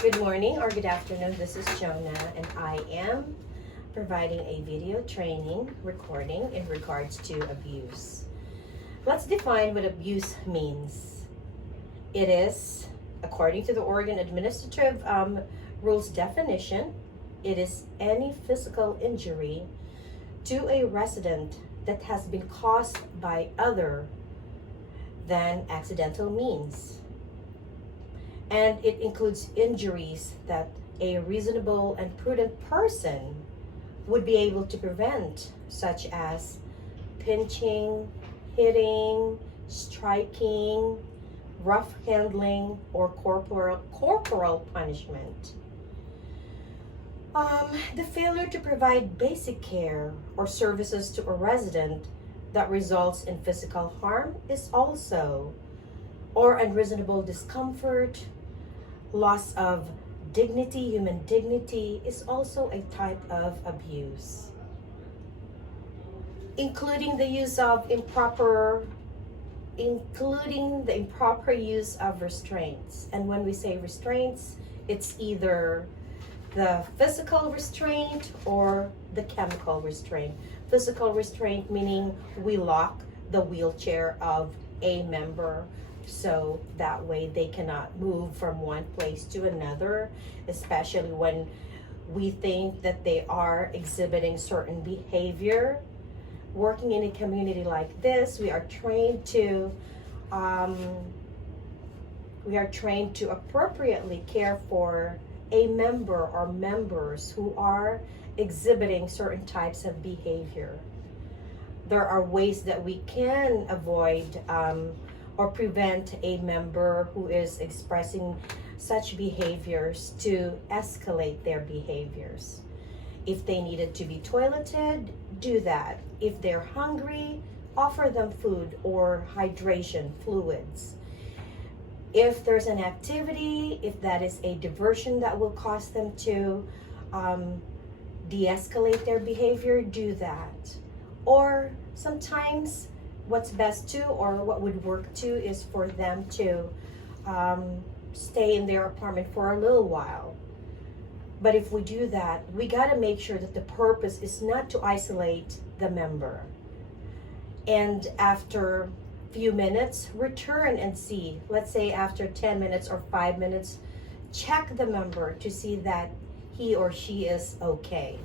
Good morning or good afternoon. This is Jonah, and I am providing a video training recording in regards to abuse. Let's define what abuse means. It is, according to the Oregon Administrative Rules definition, it is any physical injury to a resident that has been caused by other than accidental means. And it includes injuries that a reasonable and prudent person would be able to prevent, such as pinching, hitting, striking, rough handling, or corporal punishment. The failure to provide basic care or services to a resident that results in physical harm is also, or unreasonable discomfort, loss of dignity, human dignity, is also a type of abuse, including the improper use of restraints. And when we say restraints, it's either the physical restraint or the chemical restraint. Physical restraint meaning we lock the wheelchair of a member so that way they cannot move from one place to another, especially when we think that they are exhibiting certain behavior. Working in a community like this, we are trained to appropriately care for a member or members who are exhibiting certain types of behavior. There are ways that we can avoid or prevent a member who is expressing such behaviors to escalate their behaviors. If they needed to be toileted, do that. If they're hungry, offer them food or hydration fluids. If there's an activity, if that is a diversion that will cause them to de-escalate their behavior, do that. Or sometimes what's best to, or what would work to, is for them to stay in their apartment for a little while. But if we do that, we got to make sure that the purpose is not to isolate the member. And after few minutes, return and see. Let's say after 10 minutes or 5 minutes, check the member to see that he or she is okay.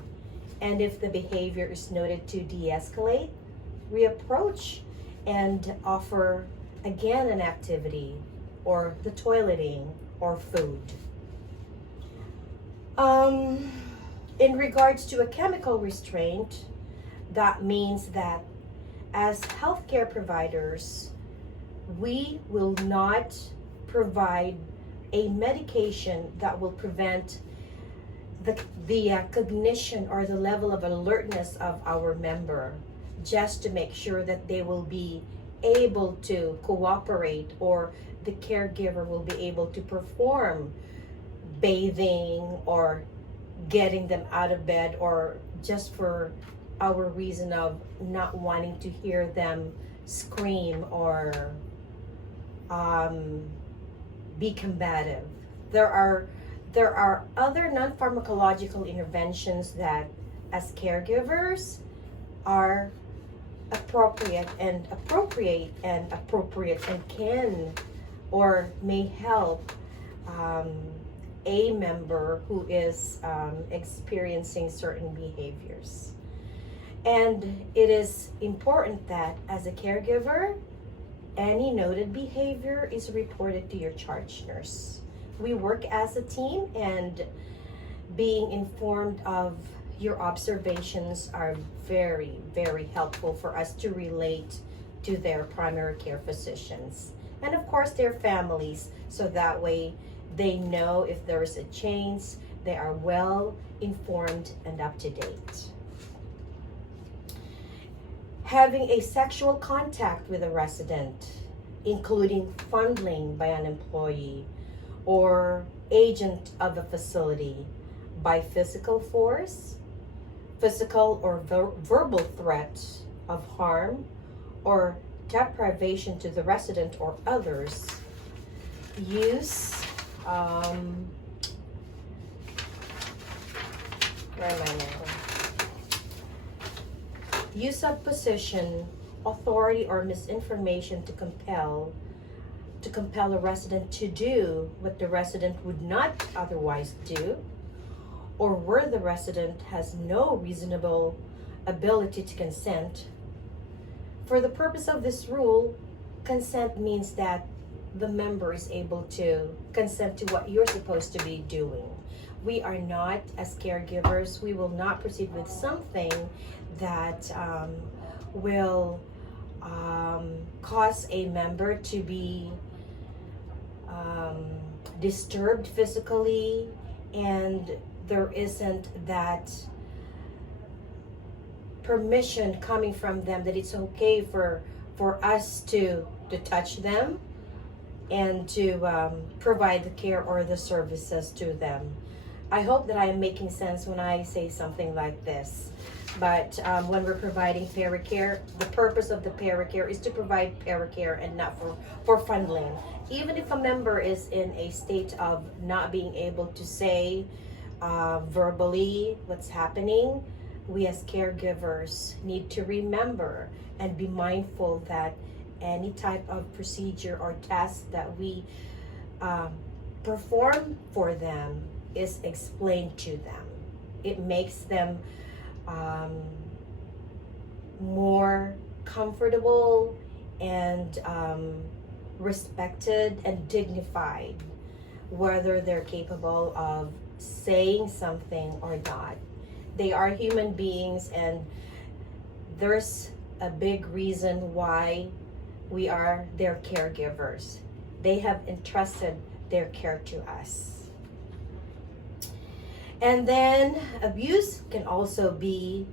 And if the behavior is noted to de-escalate, reapproach and offer again an activity or the toileting or food. In regards to a chemical restraint, that means that as healthcare providers, we will not provide a medication that will prevent the cognition or the level of alertness of our member, just to make sure that they will be able to cooperate, or the caregiver will be able to perform bathing or getting them out of bed, or just for our reason of not wanting to hear them scream or be combative. There are other non-pharmacological interventions that as caregivers are appropriate and can or may help a member who is experiencing certain behaviors. And it is important that as a caregiver, any noted behavior is reported to your charge nurse. We work as a team, and being informed of your observations are very, very helpful for us to relate to their primary care physicians. And of course, their families, so that way they know if there is a change, they are well informed and up to date. Having a sexual contact with a resident, including fondling by an employee or agent of a facility by physical force, physical or verbal threat of harm or deprivation to the resident or others, use Where am I now? Use of position, authority, or misinformation to compel a resident to do what the resident would not otherwise do, or where the resident has no reasonable ability to consent. For the purpose of this rule, consent means that the member is able to consent to what you're supposed to be doing. We are not, as caregivers, we will not proceed with something that will cause a member to be disturbed physically, and there isn't that permission coming from them that it's okay for us to touch them and to provide the care or the services to them. I hope that I am making sense when I say something like this. But when we're providing paracare, the purpose of the paracare is to provide paracare and not for fundling. Even if a member is in a state of not being able to say verbally what's happening, we as caregivers need to remember and be mindful that any type of procedure or task that we perform for them is explained to them. It makes them more comfortable and respected and dignified, whether they're capable of saying something or not. They are human beings, and there's a big reason why we are their caregivers. They have entrusted their care to us. And then abuse can also be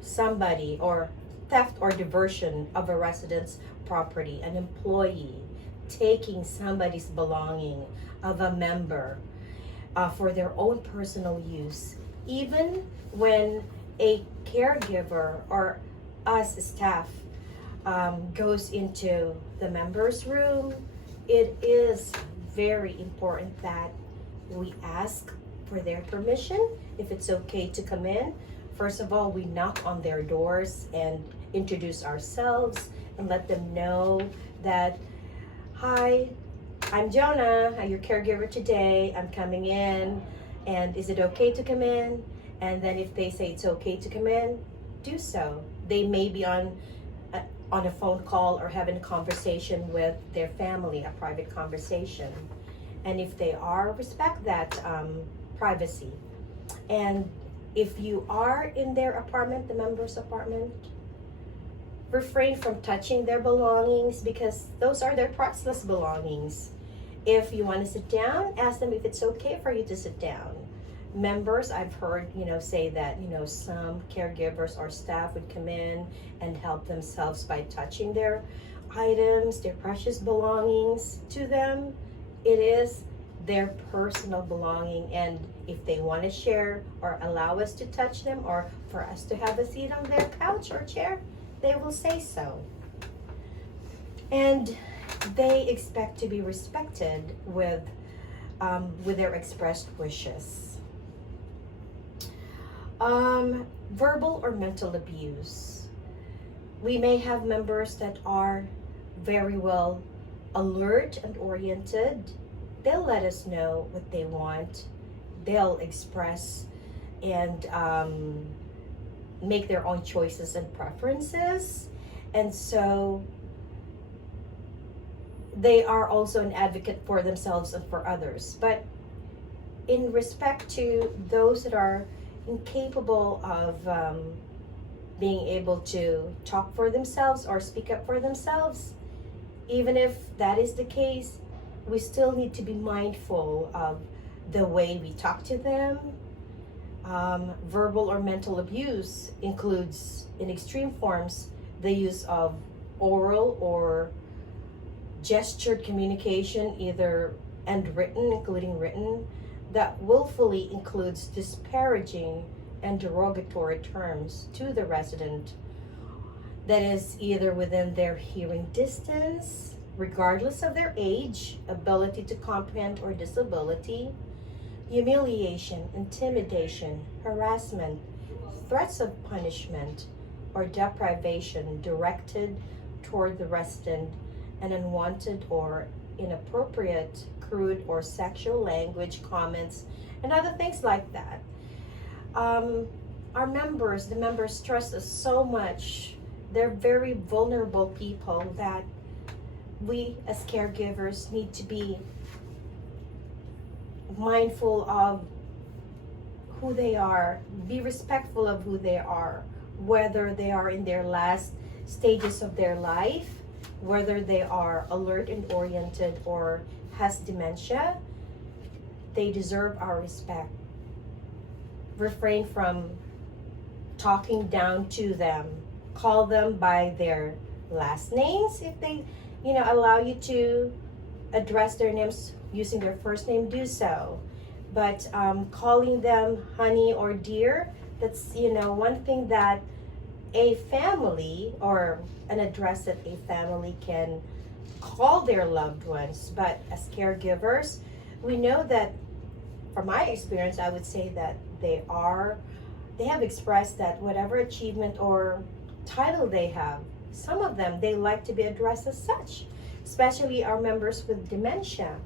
somebody, or theft or diversion of a resident's property, an employee taking somebody's belonging of a member for their own personal use. Even when a caregiver or us staff goes into the member's room, it is very important that we ask for their permission if it's okay to come in. First of all, we knock on their doors and introduce ourselves and let them know that, hi, I'm Jonah, I'm your caregiver today. I'm coming in, and is it okay to come in? And then if they say it's okay to come in, do so. They may be on a phone call or having a conversation with their family, a private conversation. And if they are, respect that privacy. And if you are in their apartment, the member's apartment, refrain from touching their belongings, because those are their priceless belongings. If you want to sit down, ask them if it's okay for you to sit down. Members, I've heard, say that, some caregivers or staff would come in and help themselves by touching their items, their precious belongings to them. It is their personal belonging, and if they want to share or allow us to touch them or for us to have a seat on their couch or chair, they will say so. And they expect to be respected with their expressed wishes. Verbal or mental abuse. We may have members that are very well alert and oriented. They'll let us know what they want. They'll express and make their own choices and preferences. And so they are also an advocate for themselves and for others. But in respect to those that are incapable of being able to talk for themselves or speak up for themselves, even if that is the case, we still need to be mindful of the way we talk to them. Verbal or mental abuse includes, in extreme forms, the use of oral or gestured communication, either and written, including written, that willfully includes disparaging and derogatory terms to the resident that is either within their hearing distance, regardless of their age, ability to comprehend, or disability, humiliation, intimidation, harassment, threats of punishment, or deprivation directed toward the resident, and unwanted or inappropriate, crude, or sexual language, comments, and other things like that. Our members, the members trust us so much. They're very vulnerable people that we as caregivers need to be mindful of who they are, be respectful of who they are, whether they are in their last stages of their life, whether they are alert and oriented or has dementia. They deserve our respect. Refrain from talking down to them. Call them by their last names. If they, allow you to address their names using their first name, do so. But calling them honey or dear, that's, one thing that a family, or an address that a family can call their loved ones. But as caregivers, we know that, from my experience, I would say that they have expressed that whatever achievement or title they have, some of them, they like to be addressed as such, especially our members with dementia.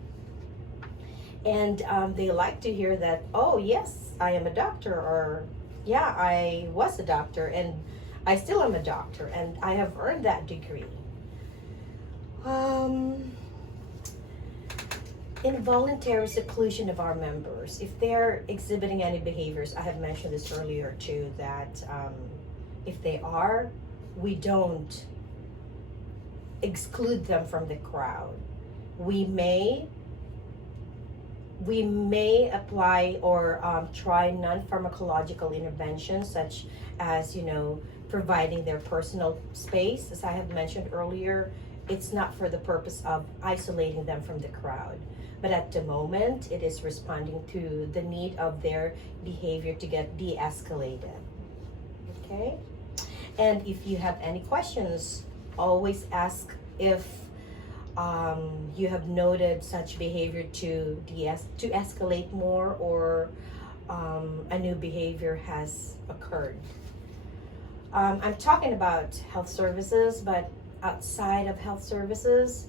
And they like to hear that, oh yes, I am a doctor, or yeah, I was a doctor, and I still am a doctor, and I have earned that degree. Involuntary seclusion of our members. If they're exhibiting any behaviors, I have mentioned this earlier too, that if they are, we don't exclude them from the crowd. We may apply or try non-pharmacological interventions, such as, providing their personal space. As I have mentioned earlier, it's not for the purpose of isolating them from the crowd, but at the moment, it is responding to the need of their behavior to get de-escalated. Okay? And if you have any questions, always ask if you have noted such behavior to escalate more, or a new behavior has occurred. I'm talking about health services, but outside of health services,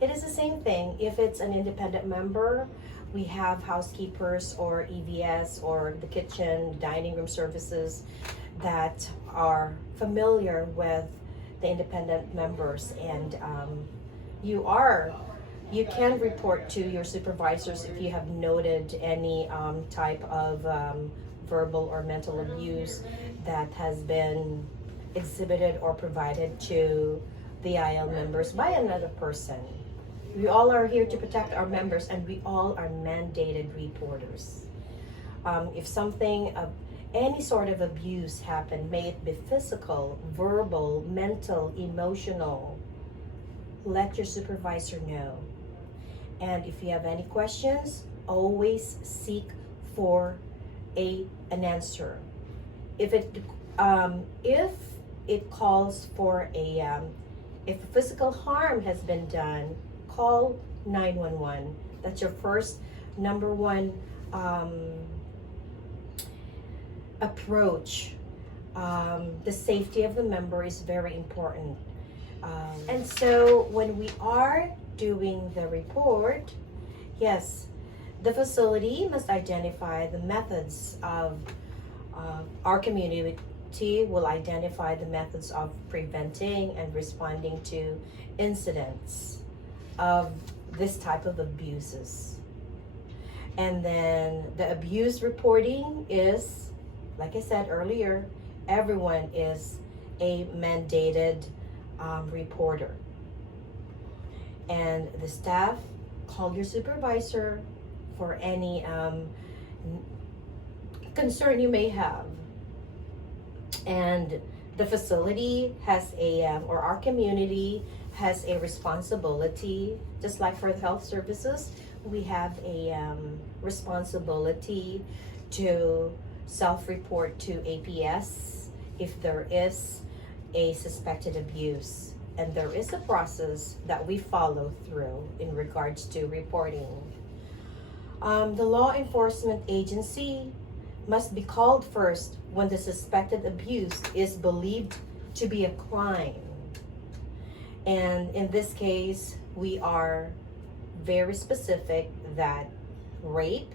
it is the same thing. If it's an independent member, we have housekeepers or EVS or the kitchen, dining room services that are familiar with the independent members, and you can report to your supervisors if you have noted any type of verbal or mental abuse that has been exhibited or provided to the IL members by another person. We all are here to protect our members, and we all are mandated reporters. If something of any sort of abuse happened, may it be physical, verbal, mental, emotional, let your supervisor know. And if you have any questions, always seek for an answer. If it calls for if physical harm has been done, call 911. That's your first, number one approach. The safety of the member is very important. And so when we are doing the report, yes, the facility must identify the methods of our community will identify the methods of preventing and responding to incidents of this type of abuses. And then the abuse reporting is, like I said earlier, everyone is a mandated reporter. And the staff, call your supervisor for any concern you may have. And the facility has or our community has a responsibility, just like for the health services, we have a responsibility to self-report to APS if there is a suspected abuse. And there is a process that we follow through in regards to reporting. The law enforcement agency must be called first when the suspected abuse is believed to be a crime. And in this case, we are very specific that rape,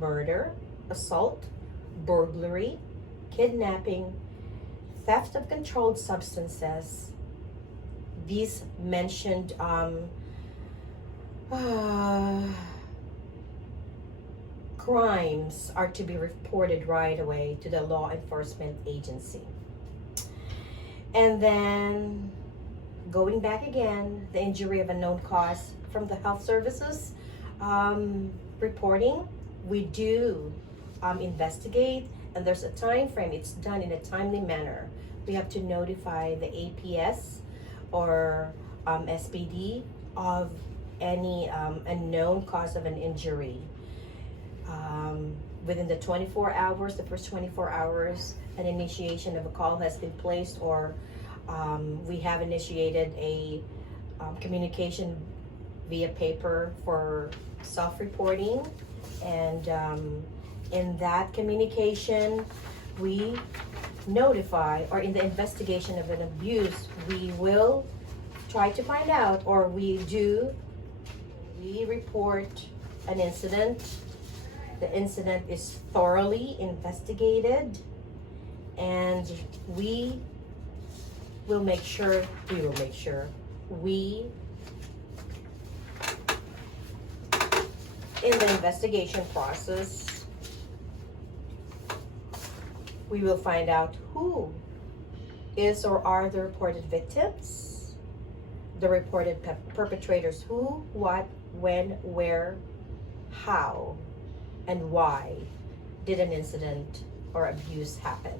murder, assault, burglary, kidnapping, theft of controlled substances, these mentioned crimes are to be reported right away to the law enforcement agency. And then going back again, the injury of unknown cause from the health services reporting, we do investigate, and there's a time frame. It's done in a timely manner. We have to notify the APS or SPD of any unknown cause of an injury. Within the 24 hours, the first 24 hours, an initiation of a call has been placed, or we have initiated a communication via paper for self-reporting. And in that communication, we notify, or in the investigation of an abuse, we will try to find out, or we report an incident. The incident is thoroughly investigated, and we will make sure, in the investigation process, we will find out who is or are the reported victims, the reported perpetrators, who, what, when, where, how, and why did an incident or abuse happen.